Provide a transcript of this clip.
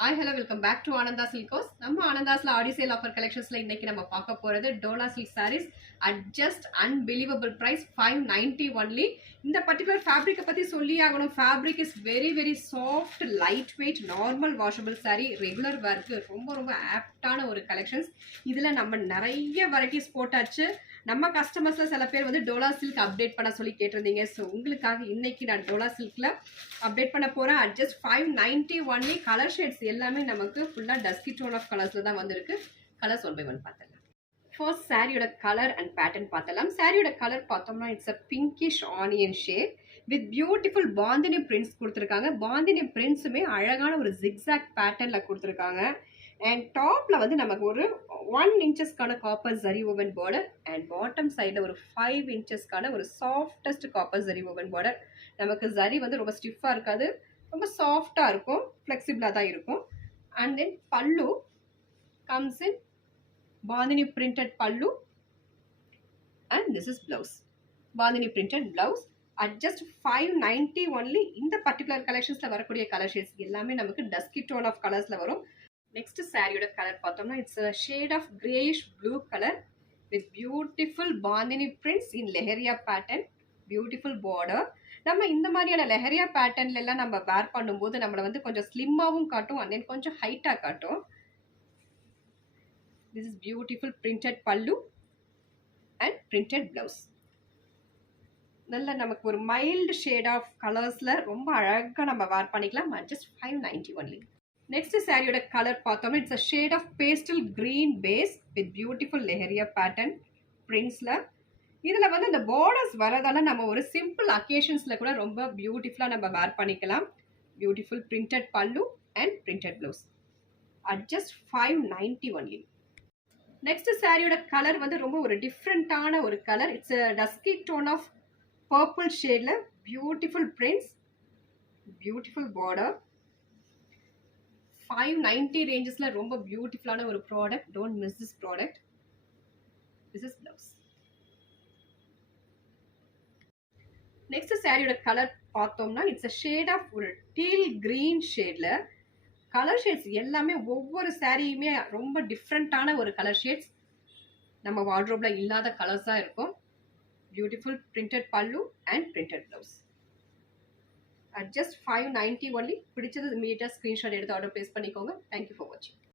Hi hello welcome back to Anandha silks. நம்ம ஆனந்தாஸ்ல ஆடி sale offer கலெக்ஷன்ஸ்ல இன்னைக்கு நம்ம பார்க்க போறது Dola silk sarees at just unbelievable price 590 only. இந்த பர்டிகுலர் ஃபேப்ரிக்கை பத்தி சொல்லி ஆகணும். Fabric is very very soft, lightweight, normal washable saree, regular வேர்க்கு ரொம்ப ரொம்ப ஆப்டான ஒரு கலெக்ஷன்ஸ். இதுல நம்ம நிறைய வெரைட்டிஸ் போட்டாச்சு. நம்ம கஸ்டமர்ஸ்ல சில பேர் வந்து டோலா சில்க் அப்டேட் பண்ண சொல்லி கேட்டிருந்தீங்க. ஸோ உங்களுக்காக இன்னைக்கு நான் டோலா சில்க்ல அப்டேட் பண்ண போறேன். At just 590 only. Colour shades எல்லாமே நமக்கு ஃபுல்லா டஸ்கி டோன் ஆஃப் கலர்ஸ்ல தான் வந்திருக்கு. கலர்ஸ் 1 by 1 பார்த்தலாம். ஃபர்ஸ்ட் சாரியோட கலர் அண்ட் பேட்டர்ன் பார்த்தலாம். சாரியோட கலர் பார்த்தோம்னா it's a pinkish onion shade with beautiful bandhani prints கொடுத்துருக்காங்க. பாந்தினி பிரிண்ட்ஸுமே அழகான ஒரு ஜிக்ஸாக் பேட்டர்ன்ல கொடுத்துருக்காங்க. அண்ட் டாப்ல வந்து நமக்கு ஒரு 1 இன்ச்சஸ்க்கான copper zari woven border and bottom சைடில் ஒரு 5 இன்ச்சஸ்க்கான ஒரு softest copper zari woven border. நமக்கு ஜரி வந்து ரொம்ப ஸ்டிஃபாக இருக்காது, ரொம்ப சாஃப்டாக இருக்கும், ஃப்ளெக்சிபிளாக தான் இருக்கும். அண்ட் தென் பல்லு comes in bandhani printed pallu and this is blouse. Bandhani printed blouse at just 590 only. இந்த பர்டிகுலர் கலெக்ஷன்ஸில் வரக்கூடிய கலர் ஷேட்ஸ் எல்லாமே நமக்கு டஸ்கி டோன் ஆஃப் கலர்ஸில் வரும். நெக்ஸ்ட் சாரியோட கலர் பார்த்தோம்னா it's a shade of grayish blue color with beautiful bandhani prints in leheria pattern, beautiful border. நம்ம இந்த மாதிரியான லெஹரியா பேட்டர்ன்ல எல்லாம் நம்ம வேர் பண்ணும்போது நம்மளை வந்து கொஞ்சம் ஸ்லிம்மாவும் காட்டும் அண்ட் தென் கொஞ்சம் ஹைட்டா காட்டும். This is beautiful printed pallu and printed blouse. நல்ல நமக்கு ஒரு மைல்டு ஷேட் ஆஃப் கலர்ஸ்ல ரொம்ப அழகா நம்ம வேர் பண்ணிக்கலாம். Just 590 only. நெக்ஸ்ட் சாரியோட கலர் பார்த்தோம்னா it's a shade of pastel green base with beautiful leheriya pattern பிரிண்ட்ஸ்ல. இதுல வந்து இந்த பார்டர்ஸ் வரதால நம்ம ஒரு சிம்பிள் அக்கேஷன்ஸ்ல கூட ரொம்ப பியூட்டிஃபுல்லா நம்ம வேர் பண்ணிக்கலாம். Beautiful printed pallu and printed blouse at just 590 only. Next சாரியோட கலர் வந்து ரொம்ப ஒரு டிஃப்ரெண்டான ஒரு colour. It's dusky tone of purple ஷேட்ல பியூட்டிஃபுல் பிரிண்ட்ஸ், பியூட்டிஃபுல் பார்டர். 590 ரேஞ்சஸ்ல ரொம்ப பியூட்டிஃபுல்லான ஒரு product. Don't miss this product. This is blouse. Next சாரியோட கலர் பார்த்தோம்னா இட்ஸ் a ஷேட் ஆஃப் ஒரு டீல் கிரீன் ஷேட்ல. கலர் ஷேட்ஸ் எல்லாமே ஒவ்வொரு சாரியுமே ரொம்ப டிஃப்ரெண்டான ஒரு கலர் ஷேட்ஸ். நம்ம வார்ட்ரோப்ல இல்லாத கலர்ஸா இருக்கும். Beautiful printed pallu and printed blouse at just 590 only. பிடிச்சது இமீடியட்டா ஸ்கிரீன்ஷாட் எடுத்து ஆர்டர் பிளேஸ் பண்ணிக்கோங்க. தேங்க்யூ ஃபார் வாட்சிங்.